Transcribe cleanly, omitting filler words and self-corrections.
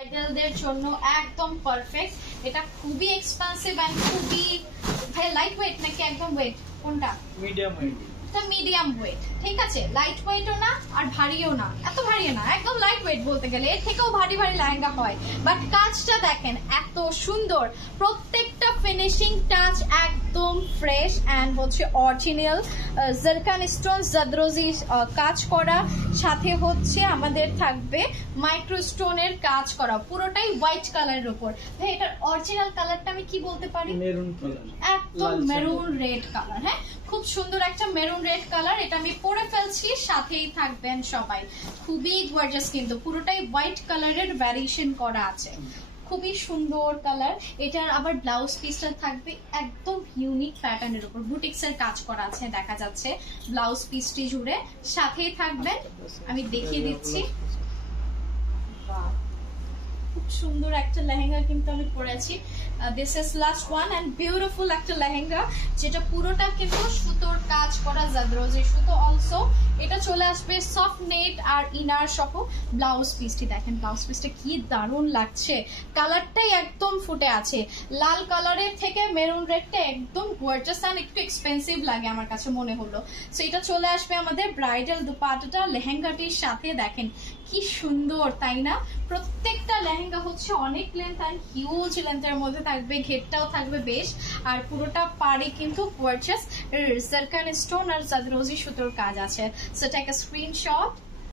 ব্রাইডালদের জন্য একদম পারফেক্ট। এটা খুবই এক্সপেন্সিভ এন্ড খুবই ভাই লাইট ওয়েট নাকি একদম ওয়েট কোনটা? Medium weight. এটা মিডিয়াম ওয়েট, ঠিক আছে, লাইট ওয়েটও না আর ভারীও না, এত ভারী না, একদম লাইট ওয়েট বলতে গেলে। এর থেকেও ভারী ভারী লেহেঙ্গা হয়, বাট কাজটা দেখেন এত সুন্দর, প্রত্যেকটা ফিনিশিং টাচ একদম ফ্রেশ এন্ড হচ্ছে অরিজিনাল জারকান স্টোন জাদরোজি কাজ করা, সাথে হচ্ছে আমাদের থাকবে মাইক্রো স্টোনের কাজ করা, পুরোটাই হোয়াইট কালারের উপর। ভাই এটার অরিজিনাল কালারটা আমি কি বলতে পারি? মেরুন কালার, একদম মেরুন রেড কালার। হ্যাঁ, খুব সুন্দর একটা মেরুন রেড কালার। এটা আমি পরে ফেলছি, সাথেই থাকবেন সবাই। খুবই গর্জিয়াস, কিন্তু পুরোটাই হোয়াইট কালারের ভ্যারিয়েশন করা আছে, খুবই সুন্দর কালার। এটার আবার ব্লাউজ পিসটা থাকবে একদম ইউনিক প্যাটার্নের উপর, বুটিক্স এর কাজ করা আছে, দেখা যাচ্ছে ব্লাউজ পিসটি জুড়ে। সাথেই থাকবেন, আমি দেখিয়ে দিচ্ছি, খুব সুন্দর একটা লেহেঙ্গা কিন্তু আমি পরেছি। This is last one and beautiful একটা লেহেঙ্গা, যেটা পুরোটা কিন্তু সুতোর কাজ করা, জাদরোজি সুতো অলসো। এটা চলে আসবে সফট নেট আর ইনার সহ। ব্লাউজ পিসটি দেখেন, ব্লাউজ পিসটা কি দারুণ লাগছে, কালারটাই একদম ফুটে আছে। লাল কালারের থেকে মেরুন রেডটা একদম গর্জিয়াস এন্ড একটু এক্সপেন্সিভ লাগে আমার কাছে মনে হলো। সো এটা চলে আসবে আমাদের ব্রাইডাল দুপাট্টাটা লেহেঙ্গাটির সাথে। দেখেন কি সুন্দর, তাই না? প্রত্যেকটা লেহেঙ্গা হচ্ছে অনেক লেন্থ এন্ড হিউজ লেন্থের মধ্যে থাকবে, ঘেরটাও থাকবে বেশ, আর পুরোটা পাড়ে কিন্তু গর্জিয়াস জারকান স্টোন আর জাদরোজি সুতোর কাজ আছে। So take a screenshot.